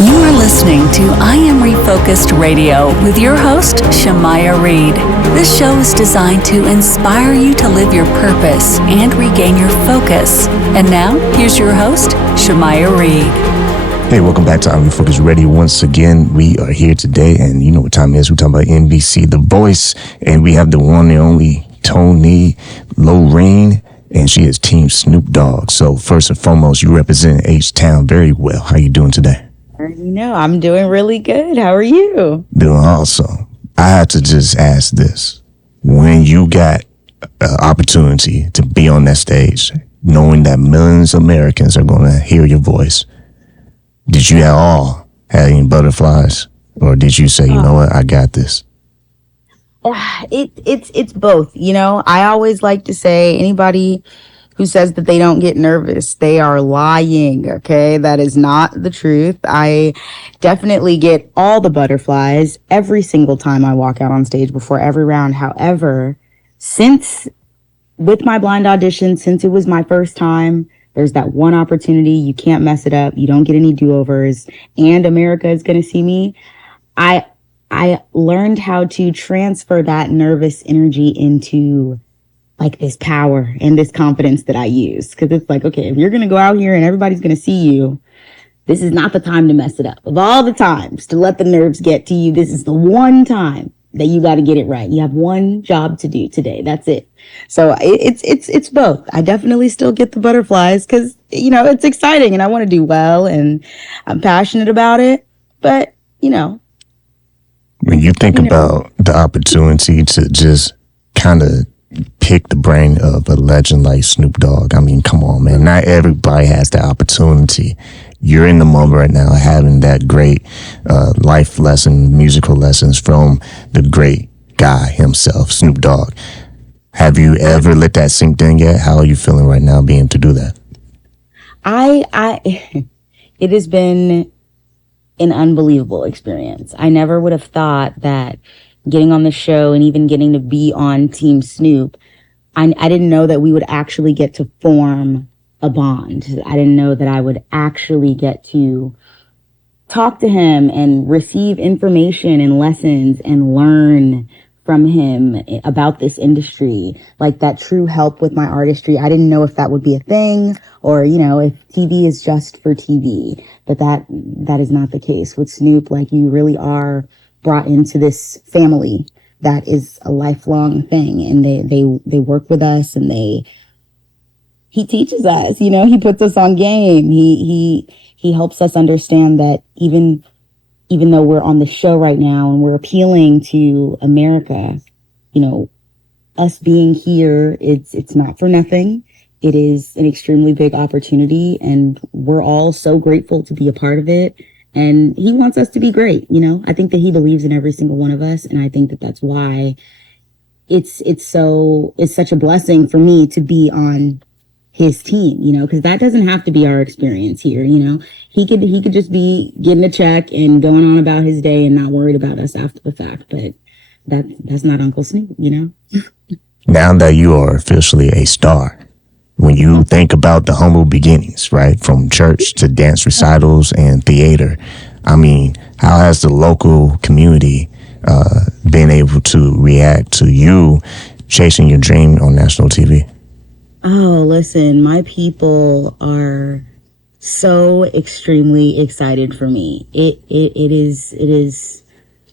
You are listening to I Am Refocused Radio with your host, Shamaya Reed. This show is designed to inspire you to live your purpose and regain your focus. And now, here's your host, Shamaya Reed. Hey, welcome back to I Am Refocused Radio. Once again, we are here today, and you know what time it is. We're talking about NBC, The Voice, and we have the one and only Toni Lorene, and she is Team Snoop Dogg. So first and foremost, you represent H-Town very well. How you doing today? You know, I'm doing really good. How are you? Doing awesome. I have to just ask this. When you got an opportunity to be on that stage, knowing that millions of Americans are going to hear your voice, did you at all have any butterflies? Or did you say, you know what, I got this? It's both. You know, I always like to say anybody who says that they don't get nervous, they are lying, okay? That is not the truth. I definitely get all the butterflies every single time I walk out on stage before every round. However, with my blind audition, since it was my first time, there's that one opportunity. You can't mess it up. You don't get any do-overs. And America is going to see me. I learned how to transfer that nervous energy into like this power and this confidence that I use. Because it's like, okay, if you're going to go out here and everybody's going to see you, this is not the time to mess it up. Of all the times to let the nerves get to you, this is the one time that you got to get it right. You have one job to do today. That's it. So it's both. I definitely still get the butterflies because, you know, it's exciting and I want to do well and I'm passionate about it. But, you know. When you think about the opportunity to just kind of pick the brain of a legend like Snoop Dogg. I mean, come on, man. Not everybody has that opportunity. You're in the moment right now having that great life lesson, musical lessons from the great guy himself, Snoop Dogg. Have you ever let that sink in yet? How are you feeling right now being able to do that? It has been an unbelievable experience. I never would have thought that getting on the show and even getting to be on Team Snoop, I didn't know that we would actually get to form a bond. I didn't know that I would actually get to talk to him and receive information and lessons and learn from him about this industry, like that true help with my artistry. I didn't know if that would be a thing or, you know, if TV is just for TV, but that is not the case with Snoop. Like, you really are brought into this family that is a lifelong thing, and they work with us and he teaches us, you know, he puts us on game. He helps us understand that even though we're on the show right now and we're appealing to America, you know, us being here, it's not for nothing. It is an extremely big opportunity and we're all so grateful to be a part of it. And he wants us to be great, you know. I think that he believes in every single one of us, and I think that that's why it's such a blessing for me to be on his team, you know, because that doesn't have to be our experience here, you know. He could just be getting a check and going on about his day and not worried about us after the fact, but that's not Uncle Snoop, you know. Now that you are officially a star, when you think about the humble beginnings, right, from church to dance recitals and theater, I mean, how has the local community been able to react to you chasing your dream on national TV? Oh, listen, my people are so extremely excited for me. It is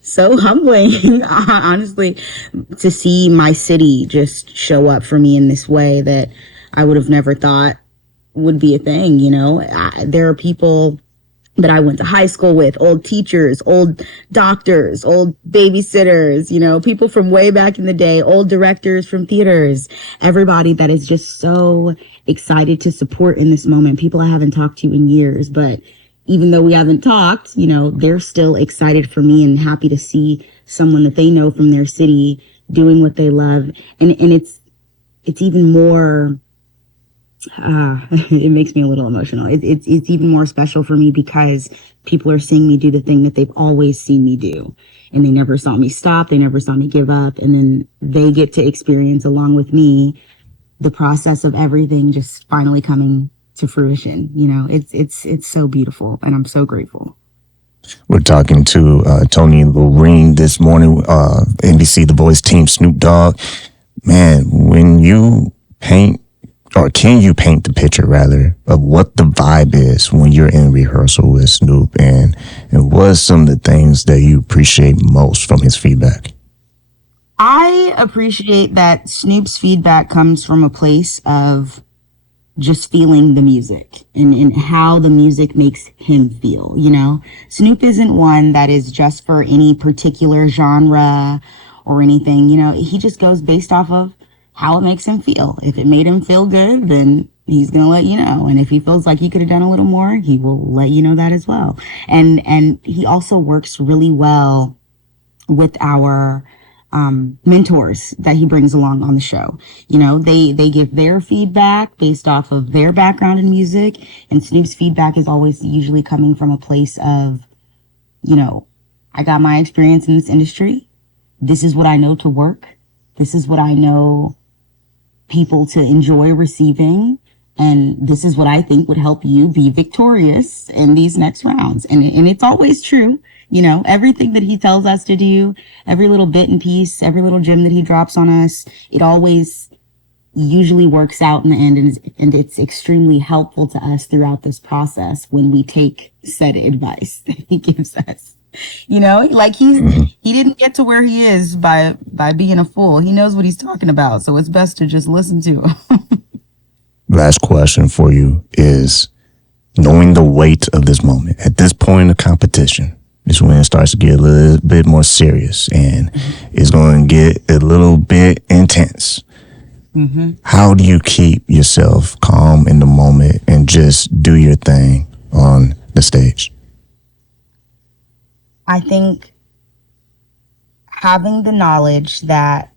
so humbling, honestly, to see my city just show up for me in this way that I would have never thought would be a thing, you know. There are people that I went to high school with, old teachers, old doctors, old babysitters, you know, people from way back in the day, old directors from theaters, everybody that is just so excited to support in this moment. People I haven't talked to in years, but even though we haven't talked, you know, they're still excited for me and happy to see someone that they know from their city doing what they love. And it's even more, it makes me a little emotional. It's even more special for me because people are seeing me do the thing that they've always seen me do. And they never saw me stop. They never saw me give up. And then they get to experience along with me the process of everything just finally coming to fruition. You know, it's so beautiful and I'm so grateful. We're talking to Toni Lorene this morning, NBC The Voice team Snoop Dogg. Man, when you paint, or can you paint the picture rather, of what the vibe is when you're in rehearsal with Snoop, and what are some of the things that you appreciate most from his feedback? I appreciate that Snoop's feedback comes from a place of just feeling the music and how the music makes him feel, you know? Snoop isn't one that is just for any particular genre or anything, you know? He just goes based off of how it makes him feel. If it made him feel good, then he's gonna let you know. And if he feels like he could have done a little more, he will let you know that as well. And he also works really well with our mentors that he brings along on the show. You know, they give their feedback based off of their background in music, and Snoop's feedback is always usually coming from a place of, you know, I got my experience in this industry. This is what I know to work. This is what I know people to enjoy receiving. And this is what I think would help you be victorious in these next rounds. And it's always true. You know, everything that he tells us to do, every little bit and piece, every little gem that he drops on us, it always usually works out in the end. And it's extremely helpful to us throughout this process when we take said advice that he gives us. You know, like he didn't get to where he is by being a fool. He knows what he's talking about. So it's best to just listen to him. Last question for you is, knowing the weight of this moment, at this point of competition, is when it starts to get a little bit more serious and it's going to get a little bit intense. Mm-hmm. How do you keep yourself calm in the moment and just do your thing on the stage? I think having the knowledge that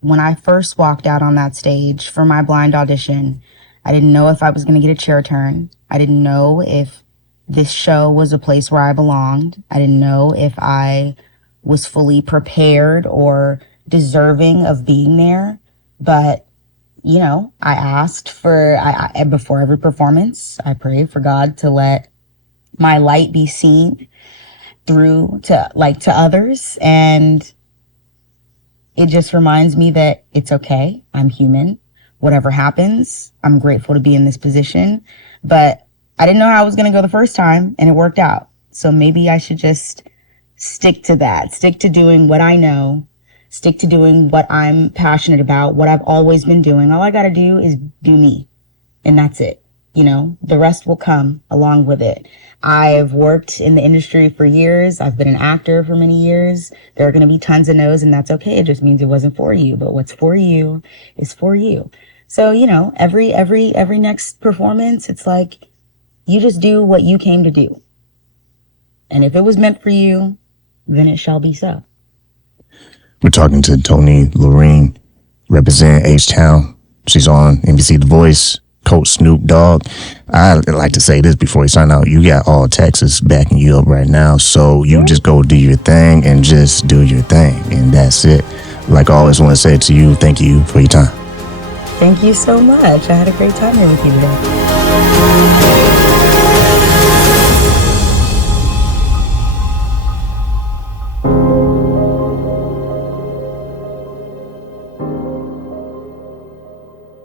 when I first walked out on that stage for my blind audition, I didn't know if I was going to get a chair turn. I didn't know if this show was a place where I belonged. I didn't know if I was fully prepared or deserving of being there. But, you know, I asked for, before every performance, I prayed for God to let my light be seen through to others. And it just reminds me that it's okay. I'm human. Whatever happens, I'm grateful to be in this position. But I didn't know how I was going to go the first time, and it worked out. So maybe I should just stick to that, stick to doing what I know, stick to doing what I'm passionate about, what I've always been doing. All I got to do is do me, and that's it. You know, the rest will come along with it. I've worked in the industry for years. I've been an actor for many years. There are going to be tons of no's, and that's okay. It just means it wasn't for you. But what's for you is for you. So, you know, every next performance, it's like you just do what you came to do. And if it was meant for you, then it shall be so. We're talking to Toni Lorene, representing H-Town. She's on NBC The Voice, Coach Snoop Dogg. I'd like to say this before you sign out. You got all Texas backing you up right now. So you just go do your thing and just do your thing. And that's it. Like I always want to say to you, thank you for your time. Thank you so much. I had a great time here with you today.